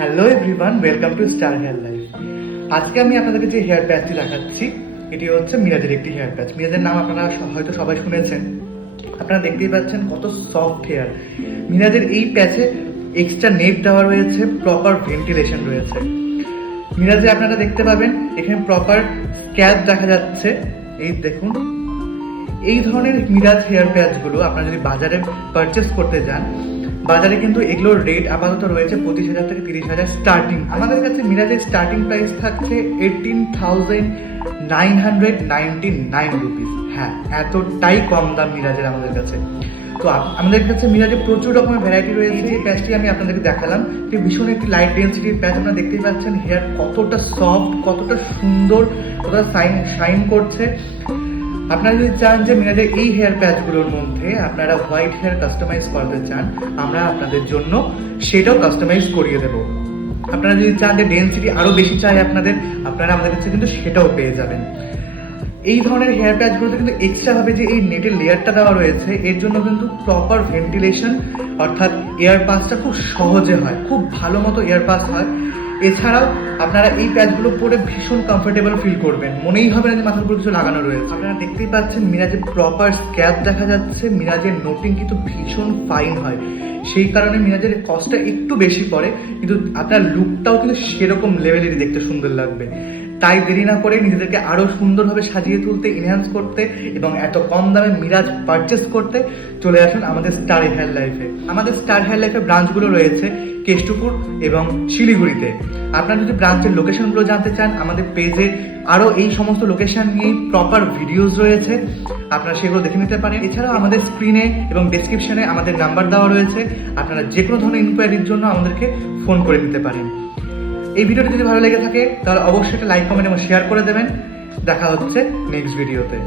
Hello everyone, welcome to Star Hair Life. আজকে আমি আপনাদেরকে যে হেয়ার প্যাচটি দেখাচ্ছি এটি হচ্ছে মিরাজের একটি হেয়ার প্যাচ। মিরাজের নাম আপনারা হয়তো সবাই শুনেছেন। আপনারা দেখতেই পাচ্ছেন কত সফট হেয়ার। মিরাজের এই প্যাচে এক্সট্রা নেট দেওয়া রয়েছে, প্রপার ভেন্টিলেশন রয়েছে। মিরাজে আপনারা দেখতে পাবেন এখানে প্রপার ক্যাচ দেখা যাচ্ছে। এই দেখুন, এই ধরনের মিরাজ হেয়ার প্যাচগুলো আপনারা যদি বাজারে পারচেস করতে যান, বাজারে কিন্তু এগুলোর রেট আপাতত রয়েছে 25,000 থেকে 30,000 স্টার্টিং। আমাদের কাছে মিরাজের স্টার্টিং প্রাইস থাকছে 18,999 রুপিস। হ্যাঁ, এতটাই কম দাম মিরাজের আমাদের কাছে। তো আমাদের কাছে মিরাজের প্রচুর রকমের ভ্যারাইটি রয়েছে। এই প্যাচটি আমি আপনাদেরকে দেখালাম, যে ভীষণ একটি লাইট ডেন্সিটির প্যাচ। আপনারা দেখতেই পাচ্ছেন হেয়ার কতটা সফট, কতটা সুন্দর, কতটা শাইন করছে। আপনারা যদি চান যে মিরাজের এই হেয়ার প্যাচগুলোর মধ্যে আপনারা হোয়াইট হেয়ার কাস্টমাইজ করতে চান, আমরা আপনাদের জন্য সেটাও কাস্টমাইজ করিয়ে দেব। আপনারা যদি চান যে ডেন্সিটি আরও বেশি চাই আপনারা আমাদের কাছে কিন্তু সেটাও পেয়ে যাবেন। এই ধরনের হেয়ার প্যাচগুলোতে কিন্তু এক্সট্রা ভাবে যে এই নেটের লেয়ারটা দেওয়া রয়েছে, এর জন্য কিন্তু প্রপার ভেন্টিলেশন অর্থাৎ এয়ার পাসটা খুব সহজে হয়, খুব ভালো মতো এয়ার পাস হয়। এছাড়াও আপনারা এই প্যাচগুলো পরে ভীষণ কমফোর্টেবল ফিল করবেন, মনেই হবে না যে মাথার উপর কিছু লাগানো রয়েছে। আপনারা দেখতেই পাচ্ছেন মিরাজের প্রপার স্ক্যাচ দেখা যাচ্ছে। মিরাজের নোটিং কিন্তু ভীষণ ফাইন হয়, সেই কারণে মিরাজের কস্টটা একটু বেশি পড়ে, কিন্তু আপনার লুকটাও কিন্তু সেরকম লেভেলেরই দেখতে সুন্দর লাগবে। তাই দেরি না করে নিজেদেরকে আরও সুন্দরভাবে সাজিয়ে তুলতে, এনহ্যান্স করতে এবং এত কম দামে মিরাজ পারচেস করতে চলে আসুন আমাদের স্টার হেয়ার লাইফে। আমাদের স্টার হেয়ার লাইফের ব্রাঞ্চগুলো রয়েছে কেষ্টপুর এবং শিলিগুড়িতে। আপনারা যদি ব্রাঞ্চের লোকেশনগুলো জানতে চান, আমাদের পেজে আরও এই সমস্ত লোকেশন নিয়েই প্রপার ভিডিওস রয়েছে, আপনারা সেগুলো দেখে নিতে পারেন। এছাড়াও আমাদের স্ক্রিনে এবং ডেসক্রিপশনে আমাদের নাম্বার দেওয়া রয়েছে, আপনারা যে কোনো ধরনের ইনকোয়ারির জন্য আমাদেরকে ফোন করে নিতে পারেন। এই ভিডিওটি যদি ভালো লেগে থাকে তাহলে অবশ্যই একটা লাইক, কমেন্ট এবং শেয়ার করে দেবেন। দেখা হচ্ছে নেক্সট ভিডিওতে।